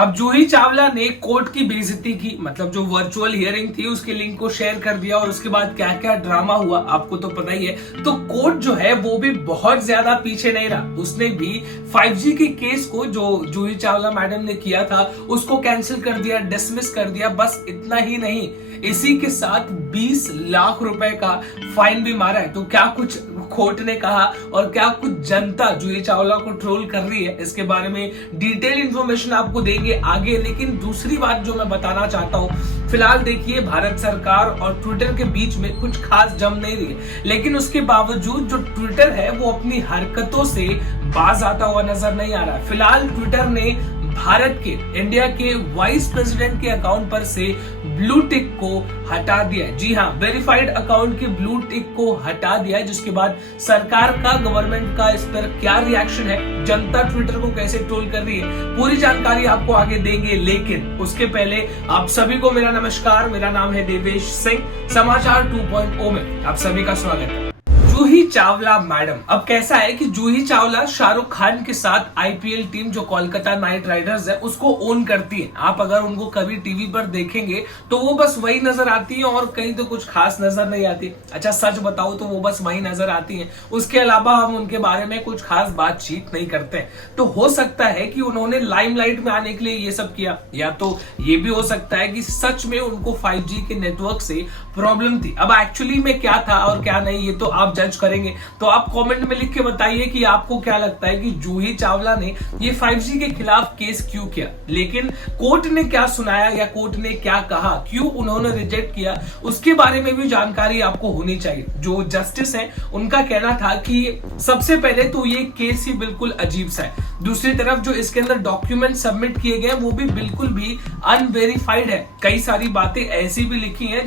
अब जूही चावला ने कोर्ट की बेइज्जती की, मतलब जो वर्चुअल हियरिंग थी उसके लिंक को शेयर कर दिया और उसके बाद क्या क्या ड्रामा हुआ आपको तो पता ही है। तो कोर्ट जो है वो भी बहुत ज्यादा पीछे नहीं रहा, उसने भी 5G के केस को जो जूही चावला मैडम ने किया था उसको कैंसिल कर दिया, डिसमिस कर दिया। बस इतना ही नहीं, इसी के साथ 20 लाख रुपए का फाइन भी मारा है। तो क्या कुछ कोर्ट ने कहा और क्या कुछ जनता जूही चावला को ट्रोल कर रही है, इसके बारे में डिटेल इंफॉर्मेशन आपको देंगे आगे। लेकिन दूसरी बात जो मैं बताना चाहता हूं, फिलहाल देखिए भारत सरकार और ट्विटर के बीच में कुछ खास जम नहीं रही है, लेकिन उसके बावजूद जो ट्विटर है वो अपनी हरकतों से बाज आता हुआ नजर नहीं आ रहा। फिलहाल ट्विटर ने भारत के, इंडिया के वाइस प्रेसिडेंट के अकाउंट पर से ब्लू टिक को हटा दिया है। जी हाँ, वेरीफाइड अकाउंट के ब्लू टिक को हटा दिया है, जिसके बाद सरकार का, गवर्नमेंट का इस पर क्या रिएक्शन है, जनता ट्विटर को कैसे ट्रोल कर रही है, पूरी जानकारी आपको आगे देंगे। लेकिन उसके पहले आप सभी को मेरा नमस्कार, मेरा नाम है देवेश सिंह। समाचार 2.0 में आप सभी का स्वागत है। जूही चावला मैडम, अब कैसा है कि जूही चावला शाहरुख खान के साथ आईपीएल टीम जो कोलकाता नाइट राइडर्स है उसको ओन करती है। आप अगर उनको कभी टीवी पर देखेंगे तो वो बस वही नजर आती है और कहीं तो कुछ खास नजर नहीं आती। अच्छा सच बताओ तो वो बस वही नजर आती है, उसके अलावा हम उनके बारे में कुछ खास बातचीत नहीं करते। तो हो सकता है कि उन्होंने लाइमलाइट में आने के लिए ये सब किया, या तो ये भी हो सकता है कि सच में उनको 5G के नेटवर्क से प्रॉब्लम थी। अब एक्चुअली में क्या था और क्या नहीं ये तो आप जज करेंगे। तो आप कमेंट में लिख के बताइए कि आपको क्या लगता है कि जूही चावला ने ये 5G के खिलाफ केस क्यों किया, लेकिन कोर्ट ने क्या सुनाया या कोर्ट ने क्या कहा, क्यों उन्होंने रिजेक्ट किया, उसके बारे में भी जानकारी आपको होनी चाहिए। जो जस्टिस है उनका कहना था कि सबसे पहले तो ये केस ही बिल्कुल अजीब सा है, दूसरी तरफ जो इसके अंदर डॉक्यूमेंट सबमिट किए गए वो भी बिल्कुल भी अनवेरिफाइड है। कई सारी बातें ऐसी भी लिखी हैं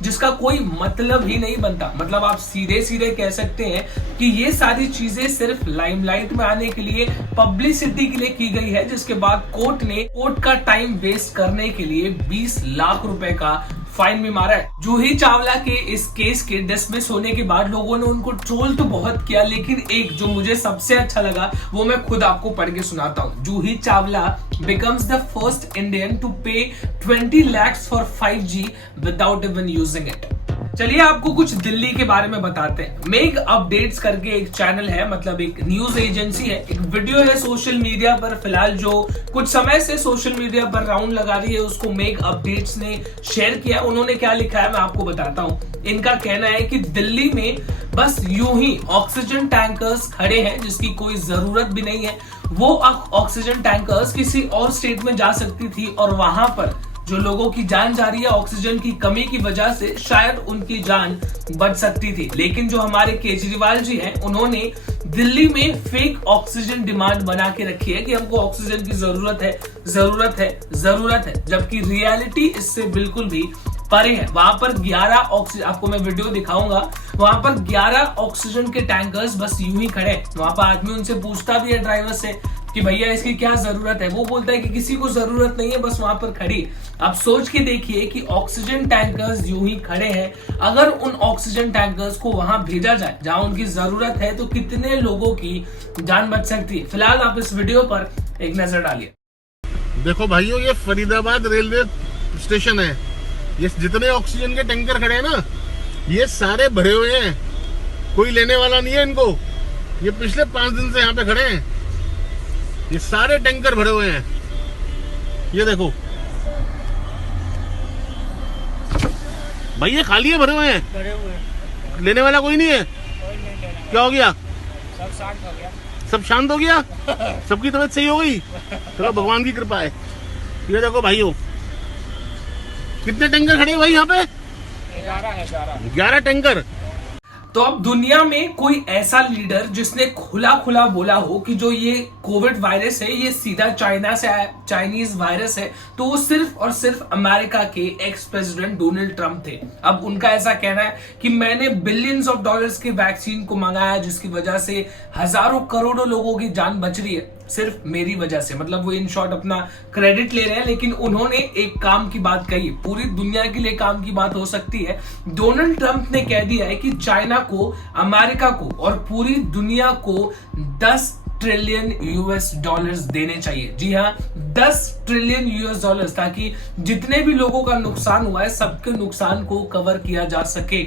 जिसका कोई मतलब ही नहीं बनता। मतलब आप सीधे सीधे कह सकते हैं कि ये सारी चीजें सिर्फ लाइमलाइट में आने के लिए, पब्लिसिटी के लिए की गई है, जिसके बाद कोर्ट का टाइम वेस्ट करने के लिए 20 लाख रुपए का फाइन भी मारा है। जूही चावला के इस केस के डिसमिस होने के बाद लोगों ने उनको ट्रोल तो बहुत किया, लेकिन एक जो मुझे सबसे अच्छा लगा वो मैं खुद आपको पढ़ के सुनाता हूँ। Juhi Chawla becomes the first Indian to pay 20 lakhs for 5G without even using it। चलिए आपको कुछ दिल्ली के बारे में बताते हैं। मेग अपडेट्स करके एक चैनल है, मतलब एक न्यूज एजेंसी है, एक वीडियो है सोशल मीडिया पर फिलहाल जो कुछ समय से सोशल मीडिया पर राउंड लगा रही है, उसको मेग अपडेट्स ने शेयर किया। उन्होंने क्या लिखा है मैं आपको बताता हूँ। इनका कहना है कि दिल्ली में बस यूं ही ऑक्सीजन टैंकर्स खड़े हैं जिसकी कोई जरूरत भी नहीं है। वो ऑक्सीजन टैंकर्स किसी और स्टेट में जा सकती थी और वहां पर जो लोगों की जान जा रही है ऑक्सीजन की कमी की वजह से, शायद उनकी जान बच सकती थी। लेकिन जो हमारे केजरीवाल जी हैं उन्होंने दिल्ली में फेक ऑक्सीजन डिमांड बना के रखी है कि हमको ऑक्सीजन की जरूरत है, जबकि रियलिटी इससे बिल्कुल भी परे है। वहां पर 11 ऑक्सीजन, आपको मैं वीडियो दिखाऊंगा, वहां पर 11 ऑक्सीजन के टैंकर्स बस यूं ही खड़े हैं। वहां पर आदमी उनसे पूछता भी है ड्राइवर से कि भैया इसकी क्या जरूरत है, वो बोलता है कि किसी को जरूरत नहीं है, बस वहां पर खड़ी। आप सोच के देखिए कि ऑक्सीजन टैंकर्स यूं ही खड़े हैं, अगर उन ऑक्सीजन टैंकर्स को वहां भेजा जाए जहां उनकी जरूरत है तो कितने लोगों की जान बच सकती है। फिलहाल आप इस वीडियो पर एक नजर डालिए। देखो भाइयों, ये फरीदाबाद रेलवे स्टेशन है। ये जितने ऑक्सीजन के टैंकर खड़े हैं ना, ये सारे भरे हुए हैं, कोई लेने वाला नहीं है इनको। ये पिछले 5 दिन से यहाँ पे खड़े हैं, ये सारे टैंकर भरे हुए हैं। ये देखो भाई, ये खाली है, भरे हुए हैं, लेने वाला कोई नहीं है। क्या हो गया? सब शांत हो गया। सब शांत हो गया? सबकी तबीयत सही हो गई? चलो भगवान की कृपा है। ये देखो भाइयों, कितने टैंकर खड़े हैं भाई यहाँ पे? 11 टैंकर। तो अब दुनिया में कोई ऐसा लीडर जिसने खुला खुला बोला हो कि जो ये कोविड वायरस है ये सीधा चाइना से आया, चाइनीज वायरस है, तो वो सिर्फ और सिर्फ अमेरिका के एक्स प्रेसिडेंट डोनाल्ड ट्रंप थे। अब उनका ऐसा कहना है कि मैंने बिलियंस ऑफ डॉलर्स के वैक्सीन को मंगाया जिसकी वजह से हजारों करोड़ों लोगों की जान बच रही है, सिर्फ मेरी वजह से। मतलब वो इन शॉर्ट अपना क्रेडिट ले रहे हैं, लेकिन उन्होंने एक काम की बात कही, पूरी दुनिया के लिए काम की बात हो सकती है। डोनाल्ड ट्रंप ने कह दिया है कि चाइना को, अमेरिका को और पूरी दुनिया को 10 ट्रिलियन यूएस डॉलर्स देने चाहिए। जी हाँ, 10 ट्रिलियन यूएस डॉलर्स, ताकि जितने भी लोगों का नुकसान हुआ है सबके नुकसान को कवर किया जा सके।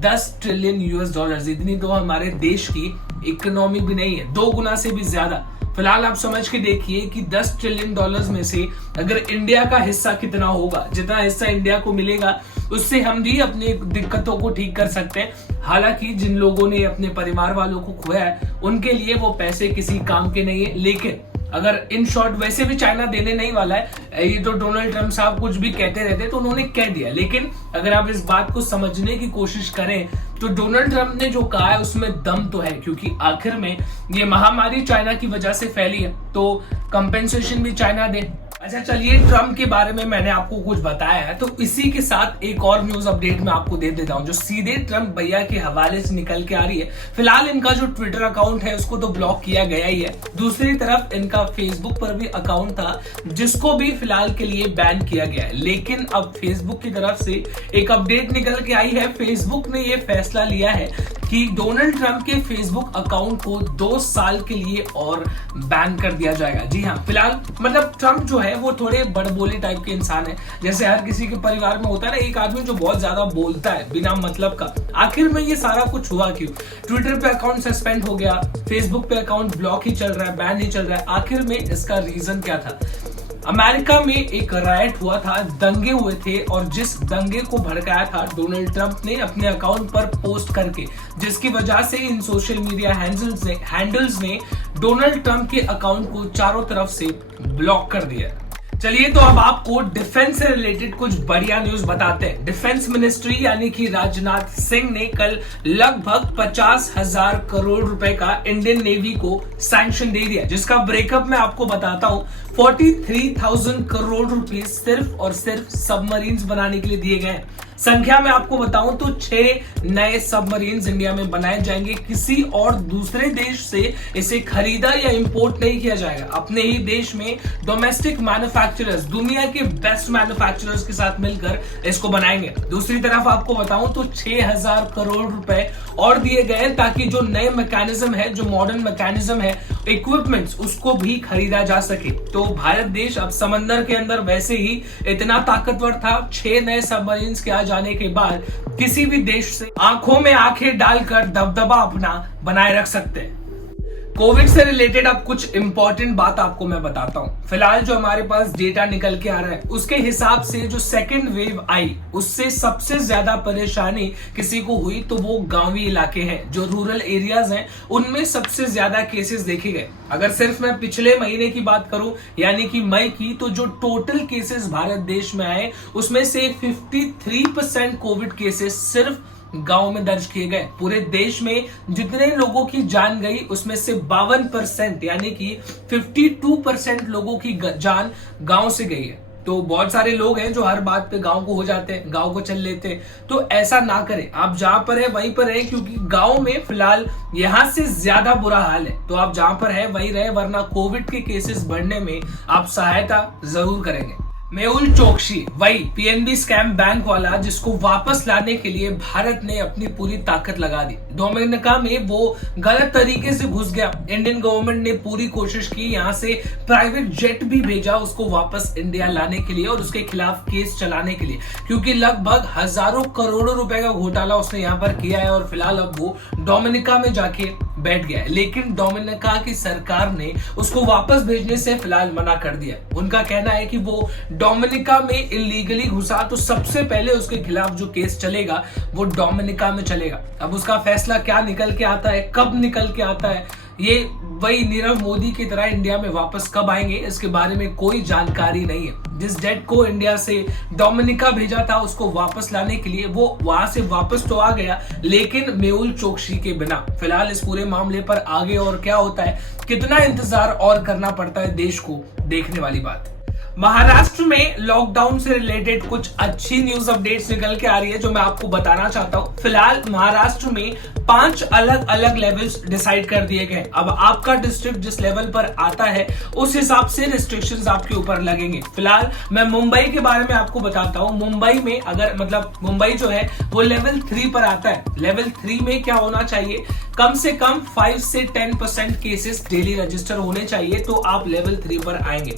10 ट्रिलियन यूएस डॉलर्स, इतनी तो हमारे देश की इकोनॉमी भी नहीं है, 2 गुना से भी ज्यादा। फिलहाल आप समझ के देखिए कि 10 ट्रिलियन डॉलर्स में से अगर इंडिया का हिस्सा कितना होगा, जितना हिस्सा इंडिया को मिलेगा उससे हम भी अपनी दिक्कतों को ठीक कर सकते हैं। हालांकि जिन लोगों ने अपने परिवार वालों को खोया है उनके लिए वो पैसे किसी काम के नहीं है, लेकिन अगर इन शॉर्ट वैसे भी चाइना देने नहीं वाला है, ये तो डोनाल्ड ट्रम्प साहब कुछ भी कहते रहते तो उन्होंने कह दिया। लेकिन अगर आप इस बात को समझने की कोशिश करें तो डोनाल्ड ट्रम्प ने जो कहा है उसमें दम तो है, क्योंकि आखिर में ये महामारी चाइना की वजह से फैली है तो कंपेंसेशन भी चाइना दे। अच्छा चलिए, ट्रम्प के बारे में मैंने आपको कुछ बताया है तो इसी के साथ एक और न्यूज अपडेट मैं आपको दे देता हूं जो सीधे ट्रम्प भैया के हवाले से निकल के आ रही है। फिलहाल इनका जो ट्विटर अकाउंट है उसको तो ब्लॉक किया गया ही है, दूसरी तरफ इनका फेसबुक पर भी अकाउंट था जिसको भी फिलहाल के लिए बैन किया गया है। लेकिन अब फेसबुक की तरफ से एक अपडेट निकल के आई है। फेसबुक ने ये फैसला लिया है कि डोनाल्ड ट्रम्प के फेसबुक अकाउंट को 2 साल के लिए और बैन कर दिया जाएगा। जी हाँ, फिलहाल मतलब ट्रम्प जो है वो थोड़े बड़बोले टाइप के इंसान है, जैसे हर किसी के परिवार में होता है ना एक आदमी जो बहुत ज्यादा बोलता है बिना मतलब का। आखिर में ये सारा कुछ हुआ क्यों? ट्विटर पे अकाउंट सस्पेंड हो गया, फेसबुक पे अकाउंट ब्लॉक ही चल रहा है, बैन ही चल रहा है। आखिर में इसका रीजन क्या था? अमेरिका में एक राइट हुआ था, दंगे हुए थे और जिस दंगे को भड़काया था डोनाल्ड ट्रंप ने अपने अकाउंट पर पोस्ट करके, जिसकी वजह से इन सोशल मीडिया हैंडल्स ने डोनाल्ड ट्रंप के अकाउंट को चारों तरफ से ब्लॉक कर दिया। चलिए तो अब आपको डिफेंस से रिलेटेड कुछ बढ़िया न्यूज बताते हैं। डिफेंस मिनिस्ट्री यानी कि राजनाथ सिंह ने कल लगभग 50,000 करोड़ रुपए का इंडियन नेवी को सैंक्शन दे दिया, जिसका ब्रेकअप मैं आपको बताता हूं। 43,000 करोड़ रुपए सिर्फ और सिर्फ सबमरीन्स बनाने के लिए दिए गए। संख्या में आपको बताऊं तो 6 नए सबमरीन्स इंडिया में बनाए जाएंगे। किसी और दूसरे देश से इसे खरीदा या इंपोर्ट नहीं किया जाएगा, अपने ही देश में डोमेस्टिक मैन्युफैक्चरर्स, दुनिया के बेस्ट मैन्युफैक्चरर्स के साथ मिलकर इसको बनाएंगे। दूसरी तरफ आपको बताऊं तो 6,000 करोड़ रुपए और दिए गए ताकि जो नए मैकेनिज्म है, जो मॉडर्न मैकेनिज्म है, इक्विपमेंट्स, उसको भी खरीदा जा सके। तो भारत देश अब समंदर के अंदर वैसे ही इतना ताकतवर था, 6 नए सबमरीन्स के आ जाने के बाद किसी भी देश से आंखों में आंखें डालकर दबदबा अपना बनाए रख सकते हैं। कोविड से रिलेटेड अब कुछ इंपॉर्टेंट बात आपको मैं बताता हूं। फिलहाल जो हमारे पास डेटा निकल के आ रहा है उसके हिसाब से जो सेकेंड वेव आई उससे सबसे ज्यादा परेशानी किसी को हुई तो वो गांवी इलाके हैं, जो रूरल एरियाज हैं, उनमें सबसे ज्यादा केसेस देखे गए। अगर सिर्फ मैं पिछले महीने की बात करूं यानी कि मई की, तो जो टोटल केसेस भारत देश में आए उसमें से 53% कोविड केसेस सिर्फ गांव में दर्ज किए गए। पूरे देश में जितने लोगों की जान गई उसमें से 52% यानी कि 52% लोगों की जान गांव से गई है। तो बहुत सारे लोग हैं जो हर बात पे गांव को हो जाते हैं, गांव को चल लेते हैं, तो ऐसा ना करें। आप जहां पर है वहीं पर रहे, क्योंकि गांव में फिलहाल यहां से ज्यादा बुरा हाल है। तो आप जहां पर है वहीं रहे, वरना कोविड के केसेस बढ़ने में आप सहायता जरूर करेंगे। मेहुल चोकसी, वही पीएनबी स्कैम बैंक वाला जिसको वापस लाने के लिए भारत ने अपनी पूरी ताकत लगा दी। डोमिनिका में वो गलत तरीके से घुस गया। इंडियन गवर्नमेंट ने पूरी कोशिश की, यहाँ से प्राइवेट जेट भी भेजा उसको वापस इंडिया लाने के लिए और उसके खिलाफ केस चलाने के लिए, क्योंकि लगभग हजारों करोड़ों रुपए का घोटाला उसने यहाँ पर किया है और फिलहाल अब वो डोमिनिका में जाके बैठ गया है। लेकिन डोमिनिका की सरकार ने उसको वापस भेजने से फिलहाल मना कर दिया। उनका कहना है कि वो डोमिनिका में इलीगली घुसा तो सबसे पहले उसके खिलाफ जो केस चलेगा वो डोमिनिका में चलेगा। अब उसका फैसला क्या निकल के आता है, कब निकल के आता है, ये वही नीरव मोदी की तरह इंडिया में वापस कब आएंगे इसके बारे में कोई जानकारी नहीं है। जिस जेट को इंडिया से डोमिनिका भेजा था उसको वापस लाने के लिए वो वहां से वापस तो आ गया, लेकिन मेहुल चोकसी के बिना। फिलहाल इस पूरे मामले पर आगे और क्या होता है, कितना इंतजार और करना पड़ता है देश को, देखने वाली बात। महाराष्ट्र में लॉकडाउन से रिलेटेड कुछ अच्छी न्यूज अपडेट्स निकल के आ रही है जो मैं आपको बताना चाहता हूं। फिलहाल महाराष्ट्र में 5 अलग अलग लेवल्स डिसाइड कर दिए गए। अब आपका डिस्ट्रिक्ट जिस लेवल पर आता है उस हिसाब से रिस्ट्रिक्शंस आपके ऊपर लगेंगे। फिलहाल मैं मुंबई के बारे में आपको बताता हूं। मुंबई में अगर मुंबई जो है वो लेवल 3 पर आता है। लेवल 3 में क्या होना चाहिए कम से कम 5 से 10% केसेस डेली रजिस्टर होने चाहिए तो आप लेवल 3 पर आएंगे।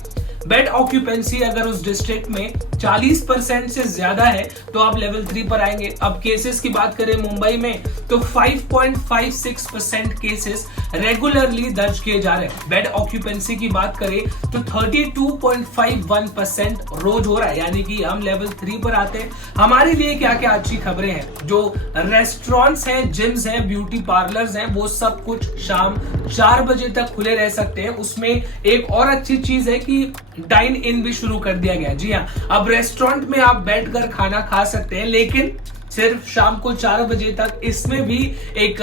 बेड ऑक्यूपेंसी अगर उस डिस्ट्रिक्ट में 40% से ज्यादा है तो आप लेवल 3 पर आएंगे। अब केसेस की बात करें मुंबई में तो 5.56% केसेस रेगुलरली दर्ज किए जा रहे हैं। बेड ऑक्यूपेंसी की बात करें तो 32.51% रोज हो रहा है, यानी कि हम लेवल 3 पर आते हैं। हमारे लिए क्या क्या अच्छी खबरें हैं, जो रेस्टोरेंट्स हैं, जिम्स हैं, ब्यूटी पार्लर्स हैं, वो सब कुछ शाम 4 बजे तक खुले रह सकते हैं। उसमें एक और अच्छी चीज है कि डाइन इन भी शुरू कर दिया गया। जी हाँ, अब रेस्टोरेंट में आप बैठकर खाना खा सकते हैं, लेकिन सिर्फ शाम को 4 बजे तक। इसमें भी एक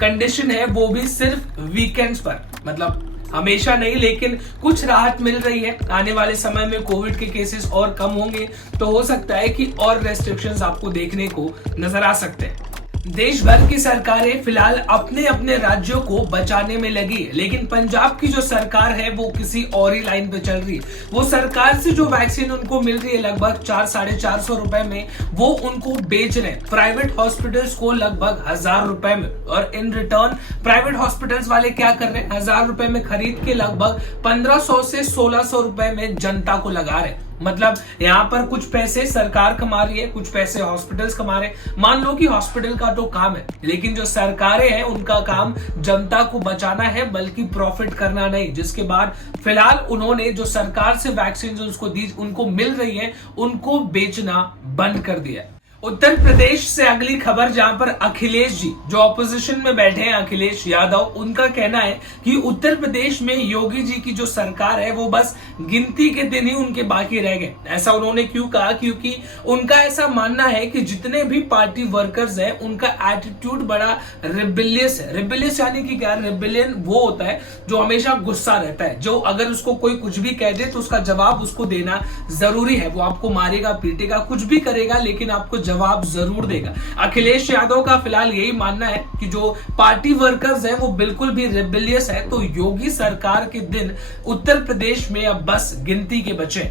कंडीशन है, वो भी सिर्फ वीकेंड्स पर, मतलब हमेशा नहीं, लेकिन कुछ राहत मिल रही है। आने वाले समय में कोविड के केसेस और कम होंगे तो हो सकता है कि और रेस्ट्रिक्शंस आपको देखने को नजर आ सकते हैं। देश भर की सरकारें फिलहाल अपने अपने राज्यों को बचाने में लगी है, लेकिन पंजाब की जो सरकार है वो किसी और ही लाइन पे चल रही है। वो सरकार से जो वैक्सीन उनको मिल रही है लगभग 400-450 रुपए में, वो उनको बेच रहे हैं प्राइवेट हॉस्पिटल्स को लगभग 1000 रुपए में, और इन रिटर्न प्राइवेट हॉस्पिटल्स वाले क्या कर रहे हैं, 1000 रुपए में खरीद के लगभग 1500 से 1600 रुपए में जनता को लगा रहे हैं। मतलब यहाँ पर कुछ पैसे सरकार कमा रही है, कुछ पैसे हॉस्पिटल्स कमा रहे हैं। मान लो कि हॉस्पिटल का तो काम है, लेकिन जो सरकारें हैं उनका काम जनता को बचाना है, बल्कि प्रॉफिट करना नहीं। जिसके बाद फिलहाल उन्होंने जो सरकार से वैक्सीन उसको दी, उनको मिल रही है, उनको बेचना बंद कर दिया। उत्तर प्रदेश से अगली खबर, जहां पर अखिलेश जी जो ऑपोजिशन में बैठे हैं, अखिलेश यादव, उनका कहना है कि उत्तर प्रदेश में योगी जी की जो सरकार है वो बस गिनती के दिन ही उनके बाकी रह गए। ऐसा उन्होंने क्यों कहा, क्योंकि उनका ऐसा मानना है कि जितने भी पार्टी वर्कर्स हैं उनका एटीट्यूड बड़ा रिबेलियस है। रिबेलियस यानी कि क्या, रिबेलियन वो होता है जो हमेशा गुस्सा रहता है, जो अगर उसको कोई कुछ भी कह दे तो उसका जवाब उसको देना जरूरी है। वो आपको मारेगा, पीटेगा, कुछ भी करेगा, लेकिन आपको जवाब जरूर देगा। अखिलेश यादव का फिलहाल यही मानना है कि जो पार्टी वर्कर्स हैं वो बिल्कुल भी रिबेलियस है, तो योगी सरकार के दिन उत्तर प्रदेश में अब बस गिनती के बचे।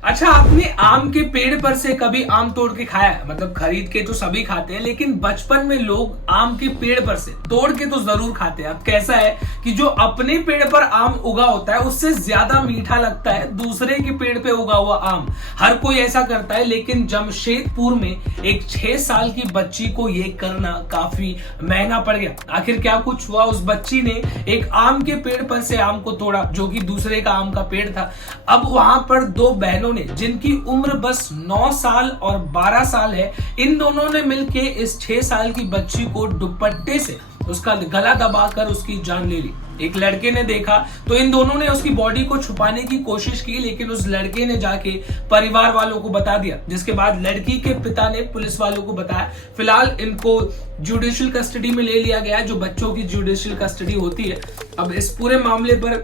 अच्छा, आपने आम के पेड़ पर से कभी आम तोड़ के खाया है? मतलब खरीद के तो सभी खाते हैं, लेकिन बचपन में लोग आम के पेड़ पर से तोड़ के तो जरूर खाते हैं। अब कैसा है कि जो अपने पेड़ पर आम उगा होता है उससे ज्यादा मीठा लगता है दूसरे के पेड़ पे उगा हुआ आम। हर कोई ऐसा करता है, लेकिन जमशेदपुर में एक 6 साल की बच्ची को ये करना काफी महंगा पड़ गया। आखिर क्या कुछ हुआ, उस बच्ची ने एक आम के पेड़ पर से आम को तोड़ा जो कि दूसरे का आम का पेड़ था। अब वहां पर 2 बहनों ने, जिनकी उम्र बस 9 साल और 12 साल है, इन दोनों ने मिलके इस 6 साल की बच्ची को दुपट्टे से उसका गला दबाकर उसकी जान ले ली। एक लड़के ने देखा तो इन दोनों ने उसकी बॉडी को छुपाने की कोशिश की, लेकिन उस लड़के ने जाके परिवार वालों को बता दिया, जिसके बाद लड़की के पिता ने पुलिस वालों को बताया। फिलहाल इनको जुडिशियल कस्टडी में ले लिया गया, जो बच्चों की जुडिशियल कस्टडी होती है। अब इस पूरे मामले पर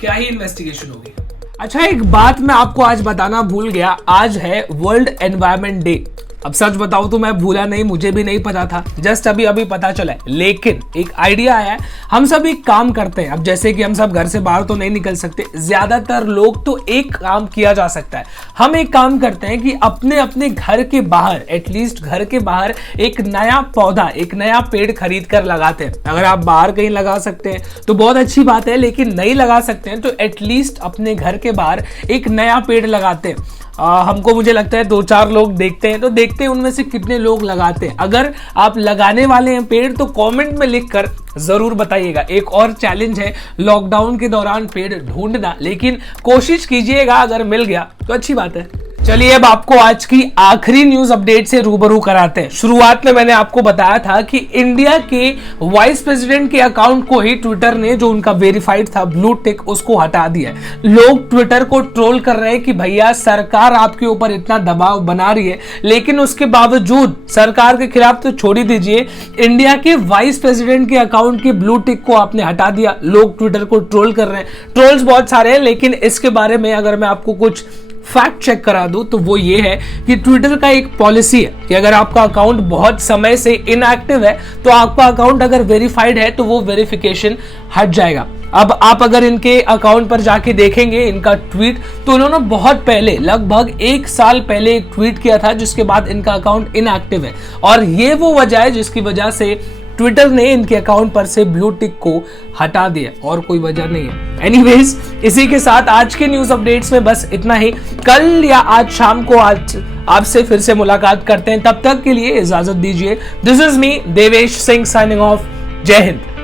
क्या ही इन्वेस्टिगेशन होगी। अच्छा, एक बात मैं आपको आज बताना भूल गया, आज है वर्ल्ड एनवायरनमेंट डे। अब सच बताऊं तो मैं भूला नहीं, मुझे भी नहीं पता था, जस्ट अभी अभी पता चला है। लेकिन एक आइडिया आया है, हम सब एक काम करते हैं। अब जैसे कि हम सब घर से बाहर तो नहीं निकल सकते, ज्यादातर लोग, तो एक काम किया जा सकता है। हम एक काम करते हैं कि अपने अपने घर के बाहर, एटलीस्ट घर के बाहर एक नया पौधा, एक नया पेड़ खरीद कर लगाते हैं। अगर आप बाहर कहीं लगा सकते हैं तो बहुत अच्छी बात है, लेकिन नहीं लगा सकते हैं तो एटलीस्ट अपने घर के बाहर एक नया पेड़ लगाते हैं। हमको मुझे लगता है 2-4 लोग देखते हैं, तो देखते हैं उनमें से कितने लोग लगाते हैं। अगर आप लगाने वाले हैं पेड़ तो कमेंट में लिखकर जरूर बताइएगा। एक और चैलेंज है लॉकडाउन के दौरान पेड़ ढूंढना, लेकिन कोशिश कीजिएगा, अगर मिल गया तो अच्छी बात है। चलिए अब आपको आज की आखिरी न्यूज अपडेट से रूबरू कराते हैं। शुरुआत में मैंने आपको बताया था कि इंडिया के वाइस प्रेसिडेंट के अकाउंट को ही ट्विटर ने, जो उनका वेरीफाइड था ब्लू टिक, उसको हटा दिया। लोग ट्विटर को ट्रोल कर रहे हैं कि भैया सरकार आपके ऊपर इतना दबाव बना रही है, लेकिन उसके बावजूद सरकार के खिलाफ तो छोड़ ही दीजिए, इंडिया के वाइस प्रेसिडेंट के अकाउंट की ब्लू टिक को आपने हटा दिया। लोग ट्विटर को ट्रोल कर रहे हैं, ट्रोल्स बहुत सारे हैं, लेकिन इसके बारे में अगर मैं आपको कुछ फैक्ट चेक करा दूं तो वो ये है कि ट्विटर का एक पॉलिसी है कि अगर आपका अकाउंट बहुत समय से इनएक्टिव है तो आपका अकाउंट अगर वेरीफाइड है तो वो वेरिफिकेशन हट जाएगा। अब आप अगर इनके अकाउंट पर जाके देखेंगे इनका ट्वीट, तो उन्होंने बहुत पहले, लगभग 1 साल पहले एक ट्वीट किया था, जिसके बाद इनका अकाउंट इनएक्टिव है। और ये वो वजह है जिसकी वजह से ट्विटर ने इनके अकाउंट पर से ब्लू टिक को हटा दिया और कोई वजह नहीं है। एनीवेज, इसी के साथ आज के न्यूज अपडेट्स में बस इतना ही। कल या आज शाम को आपसे फिर से मुलाकात करते हैं, तब तक के लिए इजाजत दीजिए। This is me Devesh Singh signing off. जय हिंद।